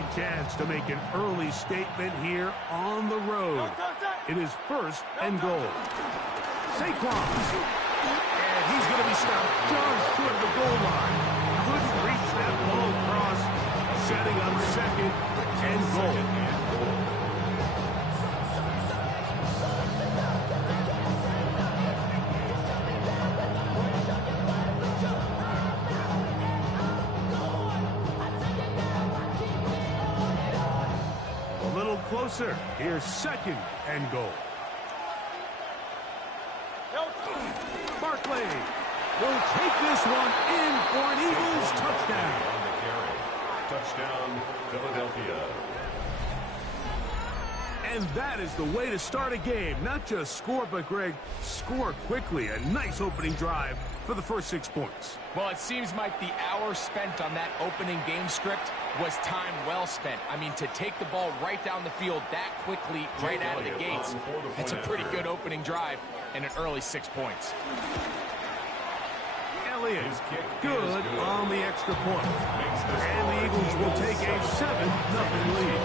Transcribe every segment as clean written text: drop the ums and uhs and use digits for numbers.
Great chance to make an early statement here on the road. It is first and goal. Saquon. And he's going to be stopped just short of the goal line. Couldn't reach that ball across. Setting up second and goal. A little closer. Here's second and goal. Barkley will take this one in for an Eagles touchdown. Touchdown, Philadelphia. And that is the way to start a game. Not just score, but, Greg, score quickly. A nice opening drive for the first 6 points. Well, it seems like the hour spent on that opening game script was time well spent. I mean, to take the ball right down the field that quickly, right out of the gates, that's a pretty good opening drive and an early 6 points. Elliott, good on the extra point. And the Eagles will take a 7-0 lead.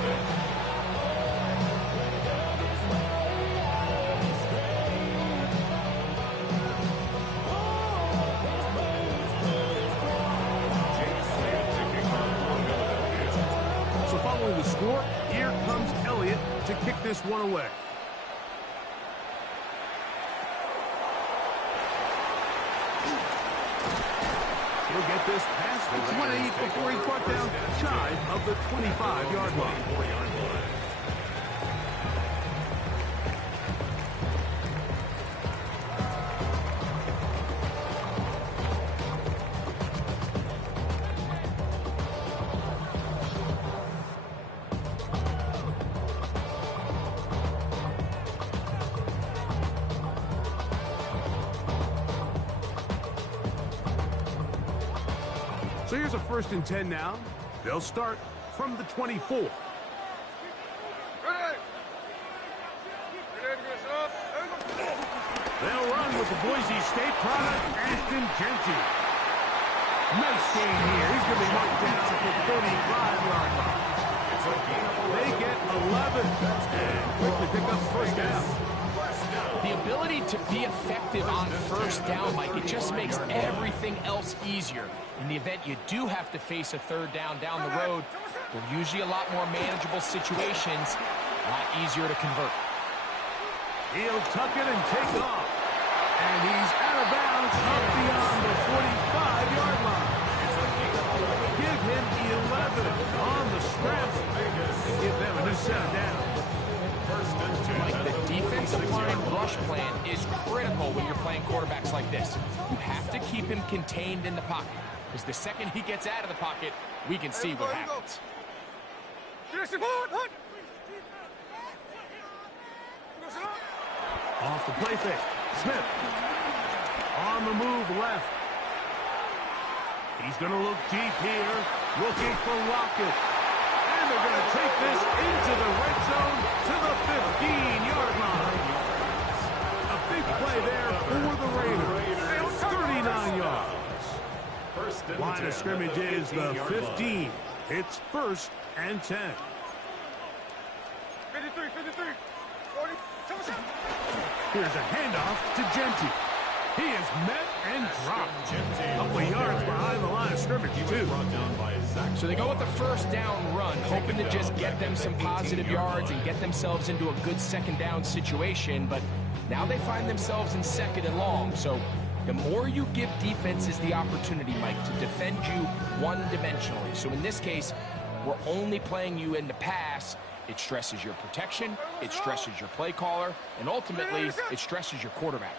So following the score, here comes Elliott to kick this one away. He'll get this past the 20 before he's brought down shy of the 25-yard line. So here's a 1st and 10 now. They'll start from the 24. They'll run with the Boise State product, Ashton Jeanty. Nice gain here. He's going to be marked down at the 35-yard line. They get 11 and quickly pick up first down. The ability to be effective on first down, Mike, it just makes everything else easier. In the event you do have to face a 3rd down the road, they're usually a lot more manageable situations, a lot easier to convert. He'll tuck it and take off. And he's out of bounds up beyond the 45-yard line. Give him 11 on the scramble and give them a new set of downs. Mike, the defensive line rush plan is critical when you're playing quarterbacks like this. You have to keep him contained in the pocket, because the second he gets out of the pocket, we can see what happens. Off the play fake. Smith on the move left. He's going to look deep here, looking for Lockett. And they're going to take this into the red zone to the 15-yard line. A big play there for the Raiders. 39 yards. Line of scrimmage is the 15. It's 1st and 10. 53, 53, 40, Here's a handoff to Jeanty. He is met and dropped. A couple of yards behind the line of scrimmage, too. So they go with the 1st down run, hoping to just get them some positive yards and get themselves into a good 2nd down situation. But now they find themselves in 2nd and long. So the more you give defenses the opportunity, Mike, to defend you one-dimensionally. So in this case, we're only playing you in the pass. It stresses your protection, it stresses your play caller, and ultimately, it stresses your quarterback.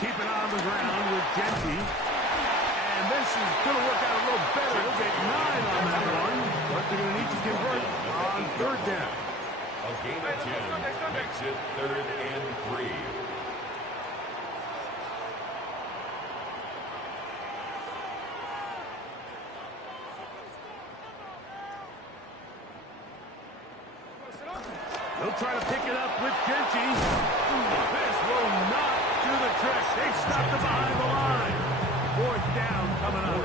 Keep it on the ground with Jeanty. And this is going to work out a little better. He'll get 9 on that one. But they're going to need to convert on 3rd down. A gain of 10 makes it 3rd and 3. They'll try to pick it up with Jeanty. This will not do the trick. stopped behind the line. Fourth down coming up.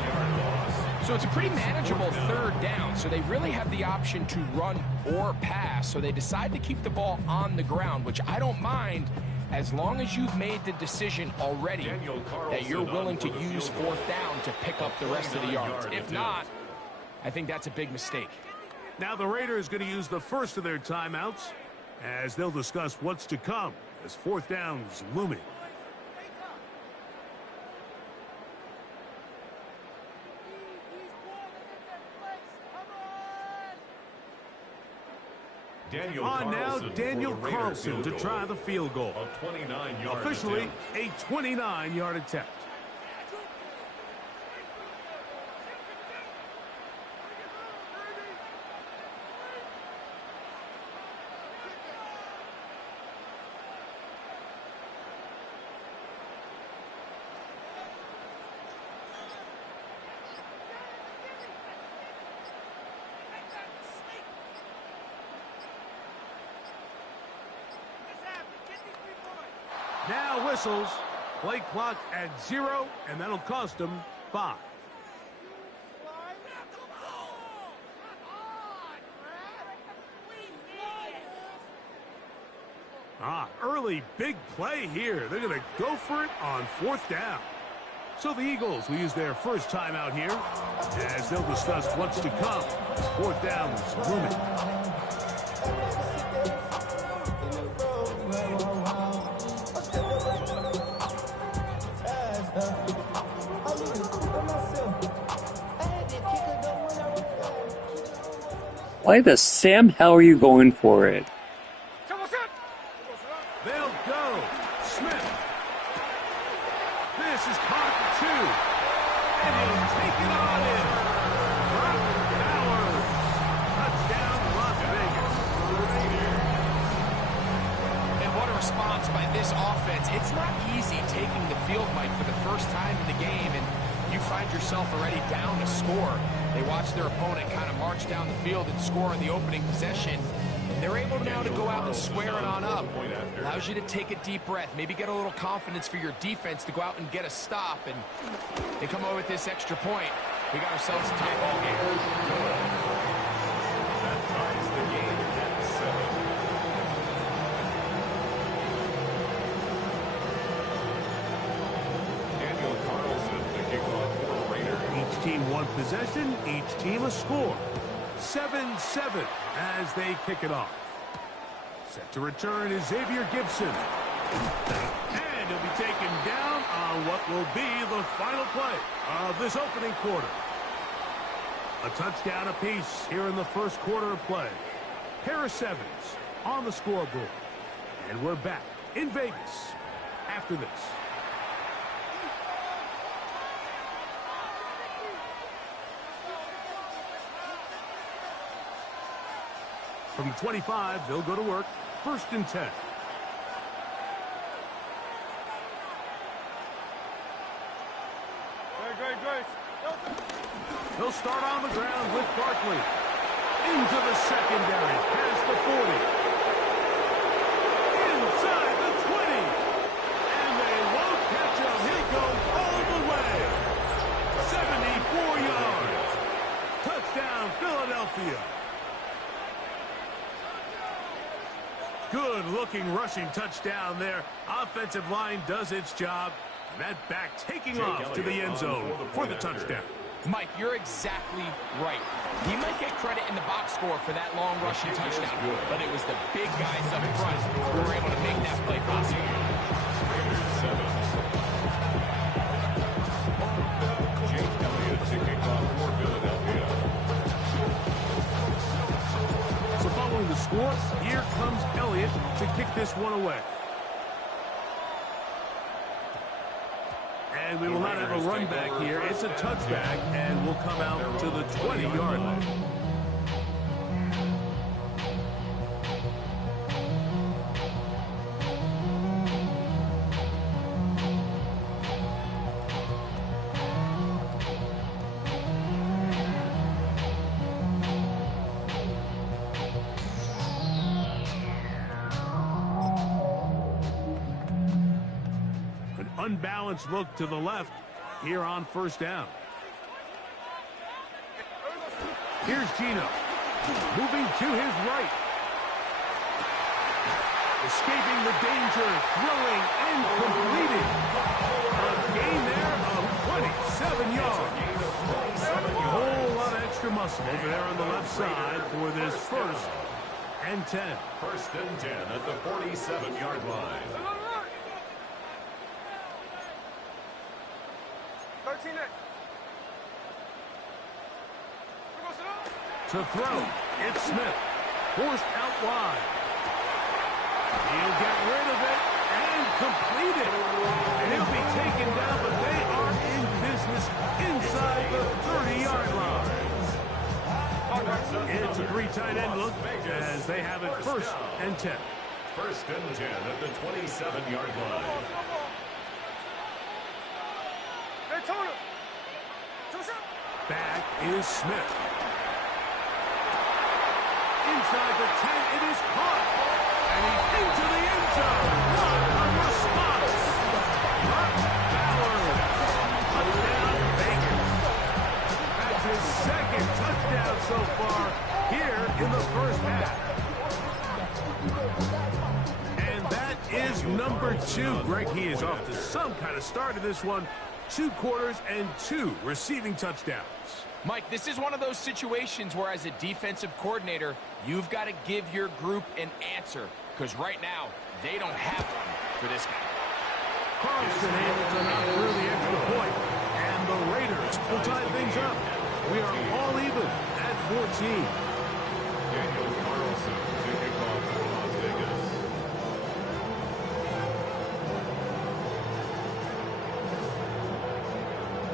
So it's a pretty manageable third down, so they really have the option to run or pass. So they decide to keep the ball on the ground, which I don't mind as long as you've made the decision already that you're willing to use fourth down to pick up the rest of the yards. If not, I think that's a big mistake. Now the Raiders going to use the first of their timeouts as they'll discuss what's to come as fourth down's looming. Daniel Carlson to try the field goal. Officially a 29-yard attempt. Now whistles. Play clock at 0, and that'll cost them 5. Early big play here. They're going to go for it on fourth down. So the Eagles will use their first timeout here as they'll discuss what's to come. Fourth down is looming. Why the Sam hell are you going for it? They'll go. Smith. This is caught at 2. And he'll take it on in. Brock Bowers. Touchdown, Las Vegas. And what a response by this offense. It's not easy taking the field, Mike, for the first time in the game, and you find yourself already down to score. They watch their opponent kind of march down the field and score on the opening possession. And they're able now to go out and square it on up. Allows you to take a deep breath, maybe get a little confidence for your defense to go out and get a stop. And they come over with this extra point. We got ourselves a tie ball game. That ties the game at 7. Daniel Carlson, the kickoff for Raiders. Each team one possession, each team a score. 7-7 as they kick it off. Set to return is Xavier Gibson. And he'll be taken down on what will be the final play of this opening quarter. A touchdown apiece here in the first quarter of play. Harris Evans on the scoreboard. And we're back in Vegas after this. From the 25, they'll go to work. 1st and 10. They'll start on the ground with Barkley. Into the secondary, past the 40. Inside the 20. And they won't catch him. He'll go all the way. 74 yards. Touchdown, Philadelphia. Good-looking rushing touchdown there. Offensive line does its job. And that back taking off to the end zone for the touchdown. Mike, you're exactly right. He might get credit in the box score for that long rushing touchdown, but it was the big guys up front who were able to make that play possible. Jake Elliott to kick off for Philadelphia. So following the score, here comes Elliott to kick this one away. And we will not have a run back here. It's a touchback, and we'll come out to the 20-yard line. unbalanced look to the left here on first down. Here's Gino. Moving to his right. Escaping the danger, throwing and completing. A gain there of 27 yards. A whole lot of extra muscle over there on the left side for this 1st and 10. 1st and 10 at the 47-yard line. 13 To throw, it's Smith. Forced out wide. He'll get rid of it and complete it. And he'll be taken down, but they are in business inside the 30-yard line. It's a 3 tight end look as they have it 1st and 10. 1st and 10 at the 27-yard line. Back is Smith. Inside the 10, it is caught. And he's into the end zone. What a response. Mark Ballard. Touchdown, Vegas. That's his 2nd touchdown so far here in the 1st half. And that is number 2. Greg, he is off to some kind of start in this one. 2 quarters and 2 receiving touchdowns. Mike, this is one of those situations where as a defensive coordinator, you've got to give your group an answer. Because right now, they don't have one for this guy. Carlson able to knock through the extra point, and the Raiders will tie things up. We are all even at 14. Daniel Carlson to kick off for Las Vegas.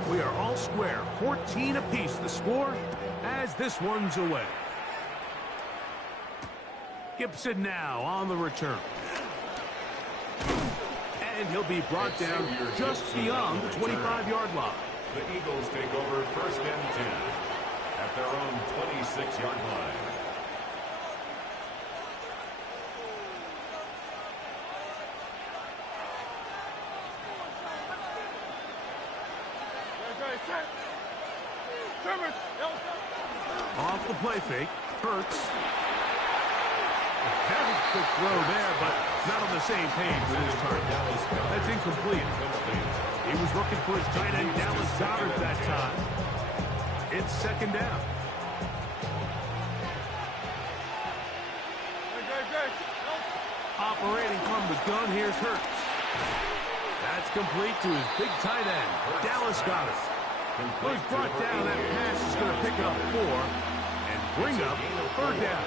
We are all square, 14 apiece the score as this one's away. Gibson now on the return. And he'll be brought down just beyond the 25-yard line. The Eagles take over 1st and 10 at their own 26-yard line. Off the play fake, Hurts. A very quick throw there, but not on the same page with his target. That's incomplete. He was looking for his tight end, Dallas Goedert, that time. It's 2nd down. Operating from the gun, here's Hurts. That's complete to his big tight end, Dallas Goedert. Well, he's brought down. That pass is going to pick up 4 and bring up 3rd down.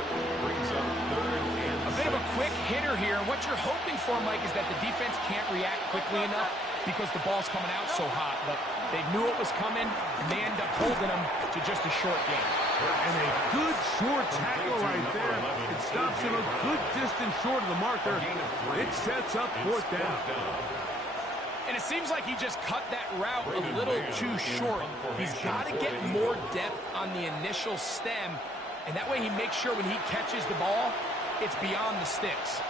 A bit of a quick hitter here. What you're hoping for, Mike, is that the defense can't react quickly enough because the ball's coming out so hot. But they knew it was coming, and they end up holding them to just a short game. And a good short tackle right there. It stops him a good distance short of the marker. It sets up 4th down. And it seems like he just cut that route a little too short. He's got to get more depth on the initial stem, and that way he makes sure when he catches the ball, it's beyond the sticks.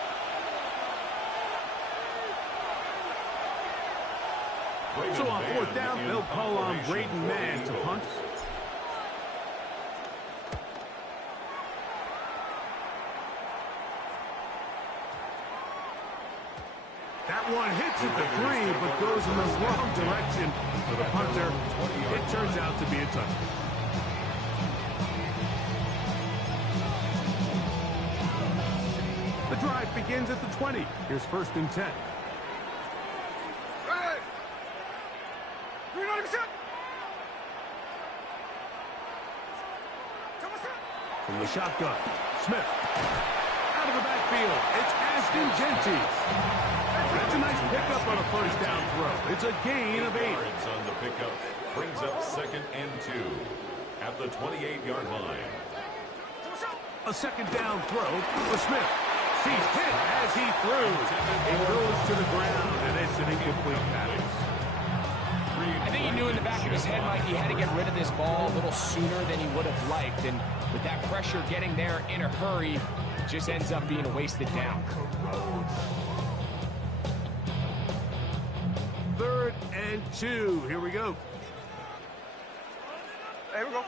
So on 4th down, they'll call on Braden Mann to punt. That one hits at the 3, but goes in the wrong direction for the punter. It turns out to be a touchdown. The drive begins at the 20. Here's 1st and 10. From the shotgun, Smith. Out of the backfield, it's Ashton Jeanty. That's a nice pickup on a 1st down throw. It's a gain of 8. Yards on the pickup brings up 2nd and 2 at the 28-yard line. A 2nd down throw for Smith. He's hit as he throws. It goes to the ground, and it's an incomplete pass. I think he knew in the back of his head, Mike, he had to get rid of this ball a little sooner than he would have liked. And with that pressure getting there in a hurry, it just ends up being a wasted down. 3rd and 2. Here we go. There we go.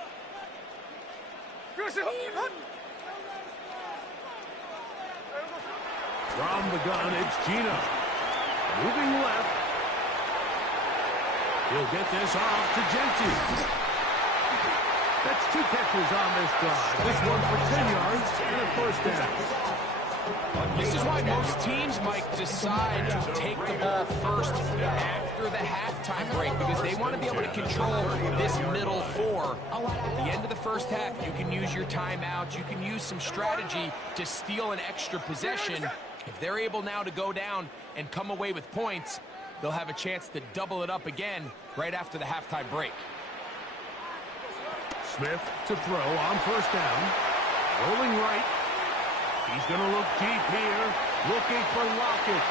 From the gun, it's Gino. Moving left. He'll get this off to Genti. That's 2 catches on this drive. This one for 10 yards and a first down. This is why most teams, Mike, decide to take the ball first after the halftime break, because they want to be able to control this middle 4. At the end of the first half, you can use your timeouts. You can use some strategy to steal an extra possession. If they're able now to go down and come away with points, they'll have a chance to double it up again right after the halftime break. Smith to throw on first down. Rolling right. He's going to look deep here. Looking for Lockett.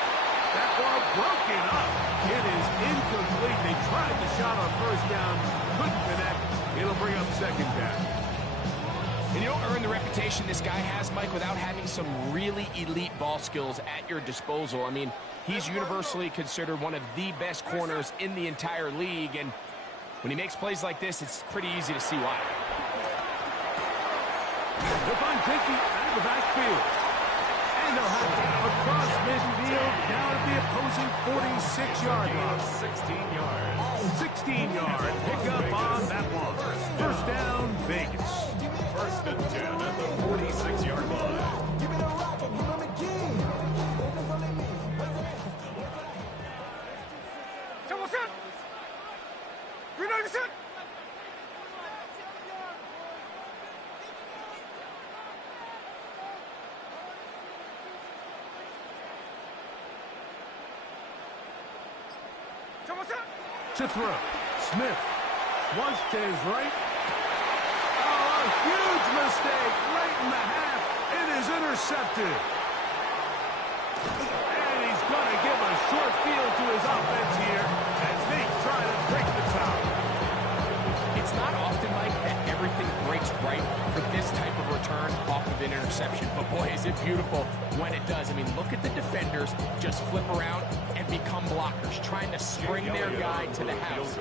That ball broken up. It is incomplete. They tried the shot on first down. Couldn't connect. It'll bring up second down. And you don't earn the reputation this guy has, Mike, without having some really elite ball skills at your disposal. I mean, he's universally considered one of the best corners in the entire league, and when he makes plays like this, it's pretty easy to see why. They'll find Genti out of the backfield. And they'll have it across midfield down at the opposing 46-yard line. 16 yards. 16-yard pickup on that one. First down, Vegas. First and 10 at the 46-yard line. Double set. Green light is set. Double set. To throw. Smith. Once to his right. Oh, a huge mistake right in the half. It is intercepted. And he's going to give a short field to his offense here as they try to break the tie. It's not often, Mike, that everything breaks right for this type of return off of an interception. But, boy, is it beautiful when it does. I mean, look at the defenders just flip around and become blockers, trying to spring their guy to the house.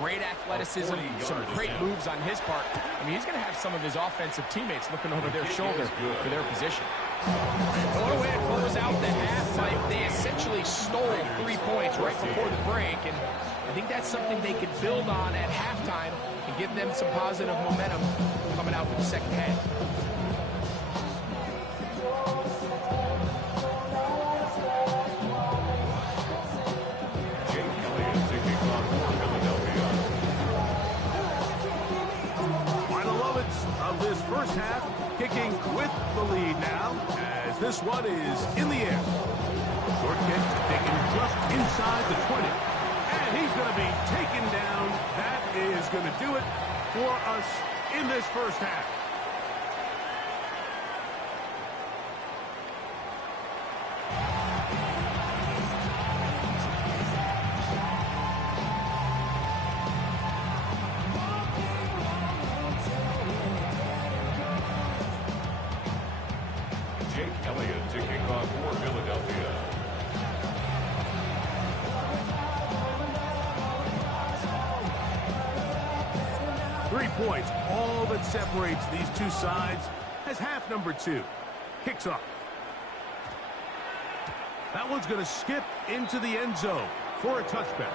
Great athleticism, some great moves on his part. I mean, he's going to have some of his offensive teammates looking over their shoulder for their position. What a way to close out the half, Mike. They essentially stole 3 points right before the break, and I think that's something they could build on at halftime and give them some positive momentum coming out for the second half. Jake Elliott taking on for Philadelphia. Final moments of this first half, kicking with the lead now, as this one is in the air. Short kick taken just inside the 20. And he's going to be taken down. That is going to do it for us in this first half. Jake Elliott to kick off for Philadelphia. Points, all that separates these two sides, as half number 2 kicks off. That one's going to skip into the end zone for a touchback.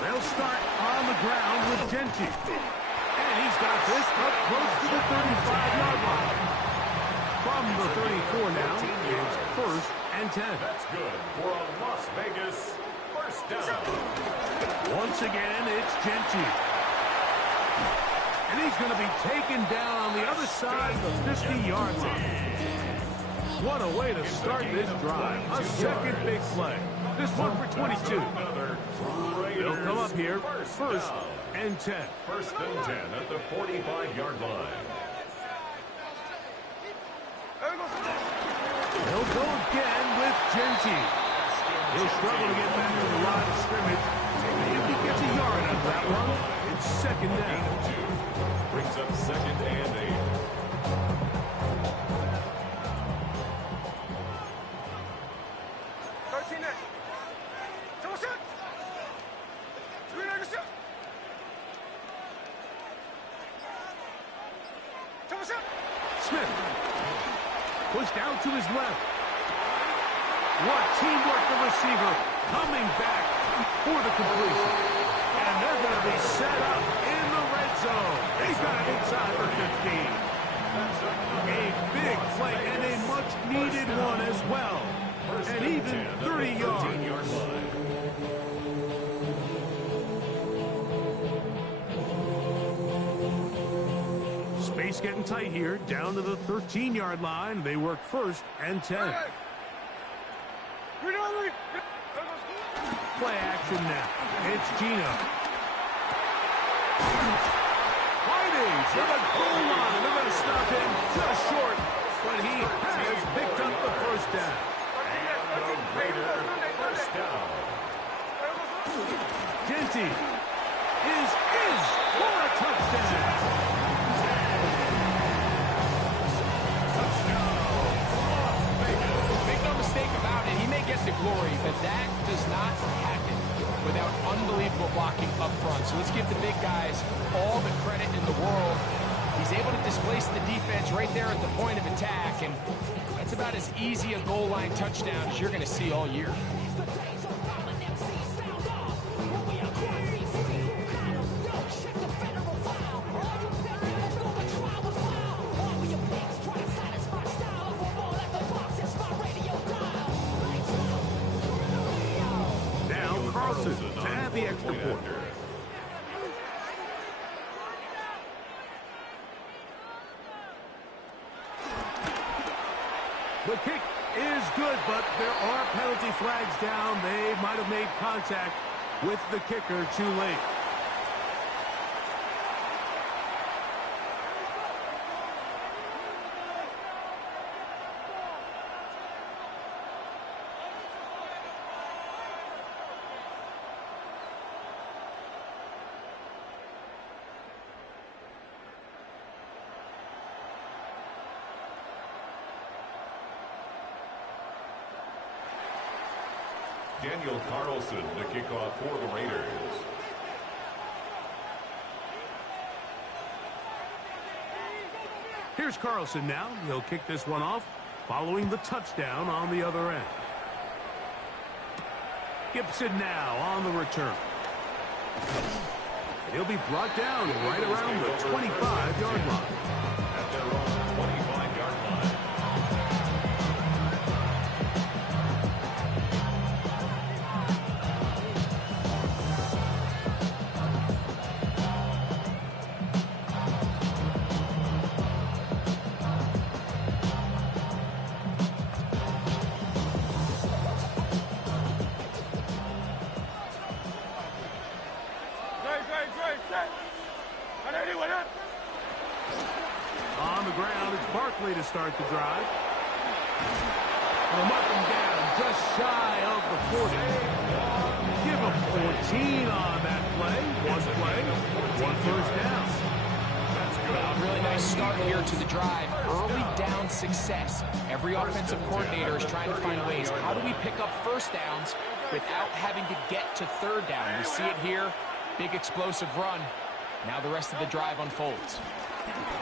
They'll start on the ground with Genti. And he's got this up close to the 35-yard line. From the 34 now, it's first and 10. That's good for a Las Vegas first down. Once again, it's Genti. And he's going to be taken down on the other side of the 50-yard line. What a way to start this drive. A second big play. This one for 22. They'll come up here first and 10. First and 10 at the 45-yard line. He'll go again with Genty. He'll struggle to get back to the line of scrimmage. If he gets a yard out of that one, it's second down. Brings up second and 8. Smith pushed out to his left. What teamwork, the receiver coming back for the completion. And they're going to be set up in the red zone. He's got it inside for 15. A big play and a much-needed one as well. And even 30 yards. Space getting tight here, down to the 13-yard line. They work first and 10. Play action now. It's Gino. Fighting to the goal line. They're going to stop him just short, but he has picked up the first down. And the Raider first down. Genty is in for a touchdown. Mistake about it, he may get the glory, but that does not happen without unbelievable blocking up front. So let's give the big guys all the credit in the world. He's able to displace the defense right there at the point of attack, and that's about as easy a goal line touchdown as you're going to see all year. To add the extra point. The kick is good, but there are penalty flags down. They might have made contact with the kicker too late. Daniel Carlson to kick off for the Raiders. Here's Carlson now. He'll kick this one off following the touchdown on the other end. Gibson now on the return. He'll be brought down right around the 25-yard line. At their own 25-yard line. On the ground, it's Barkley to start the drive. Mark him down just shy of the 40. Give him 14 on that play. One first down. That's good. A really nice start here to the drive. Early down success. Every offensive coordinator is trying to find ways. How do we pick up first downs without having to get to third down? We see it here. Big explosive run. Now the rest of the drive unfolds.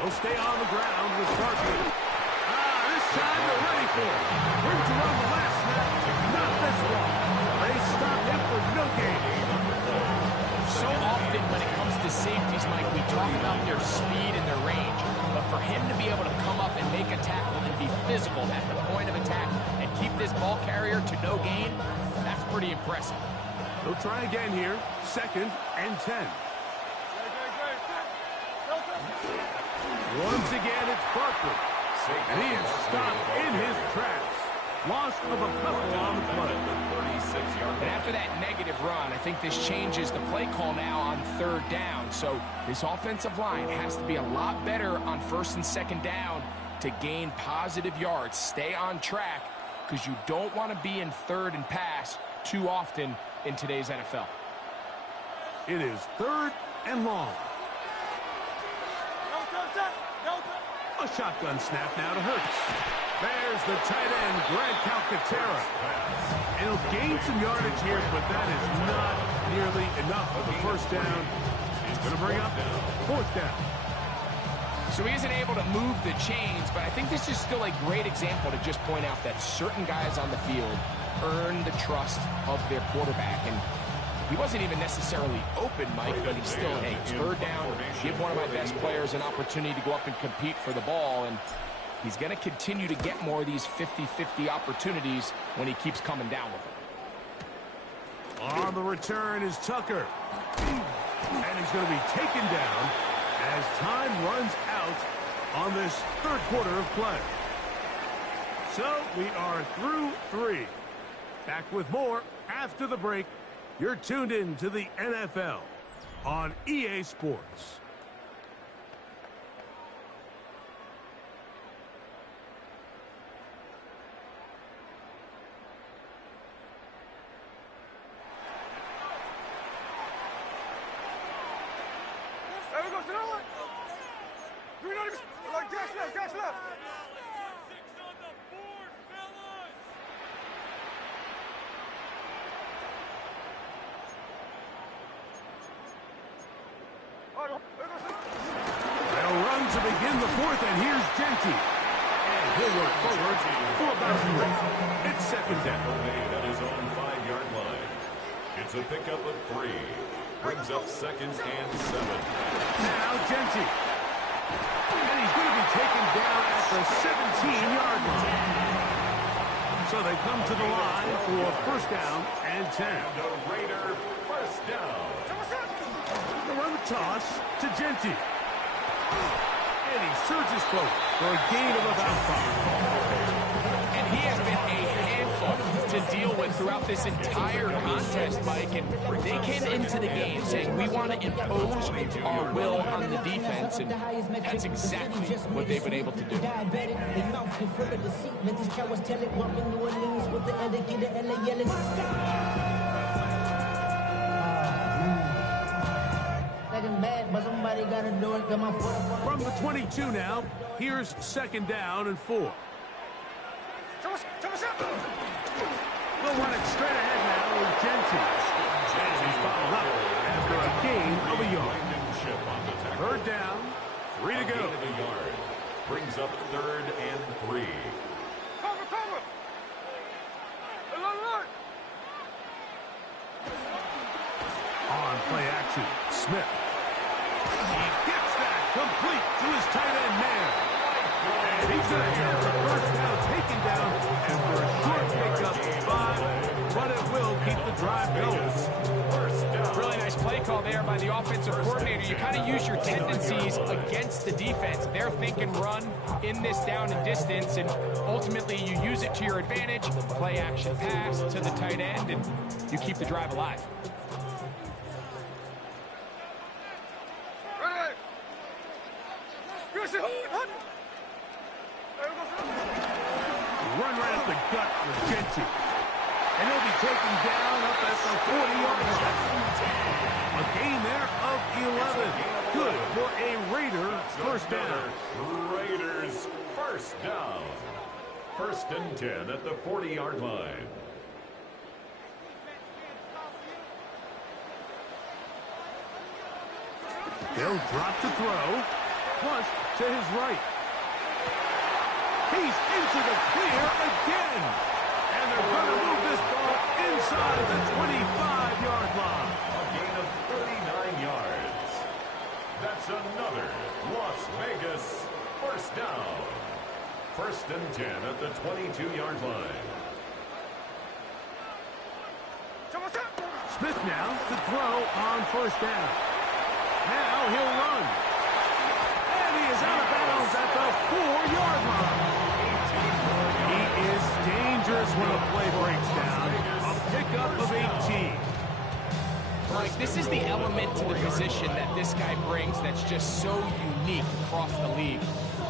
He'll stay on the ground with Barkley. This time they're ready for it. Room to run the last snap. Not this one. They stop him for no gain. So often when it comes to safeties, Mike, we talk about their speed and their range. But for him to be able to come up and make a tackle and be physical at the point of attack and keep this ball carrier to no gain, that's pretty impressive. They'll try again here. Second and 10. Once again, it's Barkley. And he is stopped in his tracks. Loss of a couple on the play. And after that negative run, I think this changes the play call now on third down. So this offensive line has to be a lot better on first and second down to gain positive yards. Stay on track because you don't want to be in third and pass too often in today's NFL. It is 3rd and long. A shotgun snap now to Hurts. There's the tight end, Greg Calcaterra. And he'll gain some yardage here, but that is not nearly enough for the first down. He's going to bring up 4th down. So he isn't able to move the chains, but I think this is still a great example to just point out that certain guys on the field earn the trust of their quarterback. And he wasn't even necessarily open, Mike, but he's still, hey, it's 3rd down. Give one of my best players an opportunity to go up and compete for the ball, and he's going to continue to get more of these 50-50 opportunities when he keeps coming down with them. On the return is Tucker. And he's going to be taken down as time runs out on this 3rd quarter of play. So we are through 3. Back with more after the break. You're tuned in to the NFL on EA Sports. There we go, to the one. Do we know this? Like, gas left, gas left. They'll run to begin the 4th, and here's Genty. And he'll work forward for about 3. It's 2nd down. Made at his own 5-yard line. It's a pickup of 3. Brings up 2nd and 7. Now Genty. And he's going to be taken down at the 17-yard line. So they come to the line for 1st down and 10. And a Raider 1st down. They run the toss to Genty. And he surges forward for a gain of about 5. And he has been a handful to deal with throughout this entire contest, Mike. And they came into the game saying, we want to impose our will on the defense. And that's exactly what they've been able to do. From the 22 now, here's 2nd down and 4. They'll run it straight ahead now with Genty. And he's followed up after a gain of a yard. 3rd down, 3 to go. A yard. Brings up 3rd and 3. Cover, cover. On play action, Smith. He gets that complete to his tight end man. And he's going to have the 1st down taken down after a short pickup of 5, but it will keep the drive going. Really nice play call there by the offensive coordinator. You kind of use your tendencies against the defense. They're thinking run in this down and distance, and ultimately you use it to your advantage. Play action pass to the tight end, and you keep the drive alive. Run right up the gut with Genty. And he'll be taken down up at the 40-yard line. A gain there of 11. Good for a Raider 1st down. Raiders 1st down. 1st and 10 at the 40-yard line. He'll drop to throw. Flushed to his right. He's into the clear again. And they're going to move this ball inside the 25-yard line. A gain of 39 yards. That's another Las Vegas 1st down. 1st and 10 at the 22-yard line. Smith now to throw on 1st down. Now he'll run. And he is out of bounds at the 4-yard line. He is dangerous when a play breaks down. A pickup of 18. Mike, this is the element to the position that this guy brings that's just so unique across the league.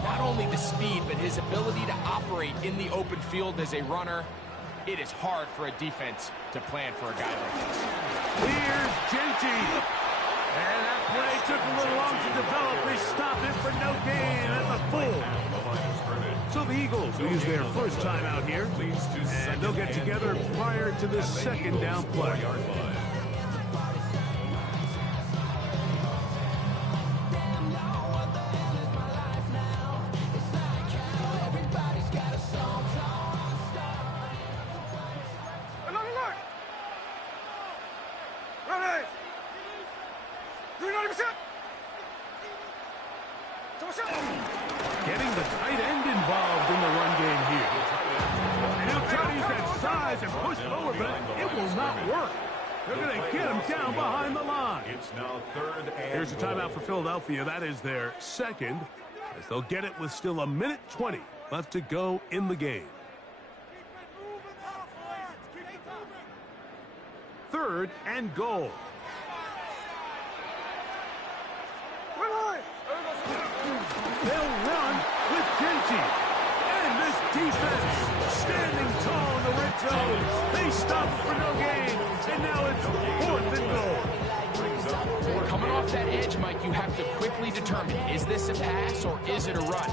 Not only the speed, but his ability to operate in the open field as a runner. It is hard for a defense to plan for a guy like this. Here's Genty. And that play took a little long to develop. They stopped it for no gain at the full. So the Eagles will use their first time out here. And they'll get together prior to the second down play. Getting the tight end involved in the run game here. And he'll try to use that size and push forward, but it will not work. They're going to get him down behind the line. It's now 3rd and Here's a timeout for Philadelphia. That is their second, as they'll get it with still 1:20 left to go in the game. 3rd and goal. They'll run with Genty. And this defense standing tall in the red zone. They stop for no gain. And now it's 4th and goal. Coming off that edge, Mike, you have to quickly determine, is this a pass or is it a run?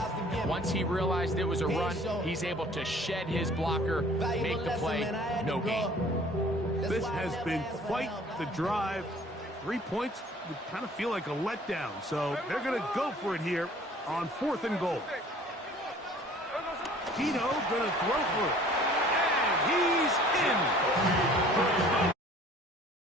Once he realized it was a run, he's able to shed his blocker, make the play, no gain. This has been quite the drive. 3 points would kind of feel like a letdown. So they're going to go for it here on 4th and goal. Keno going to throw for it. And he's in.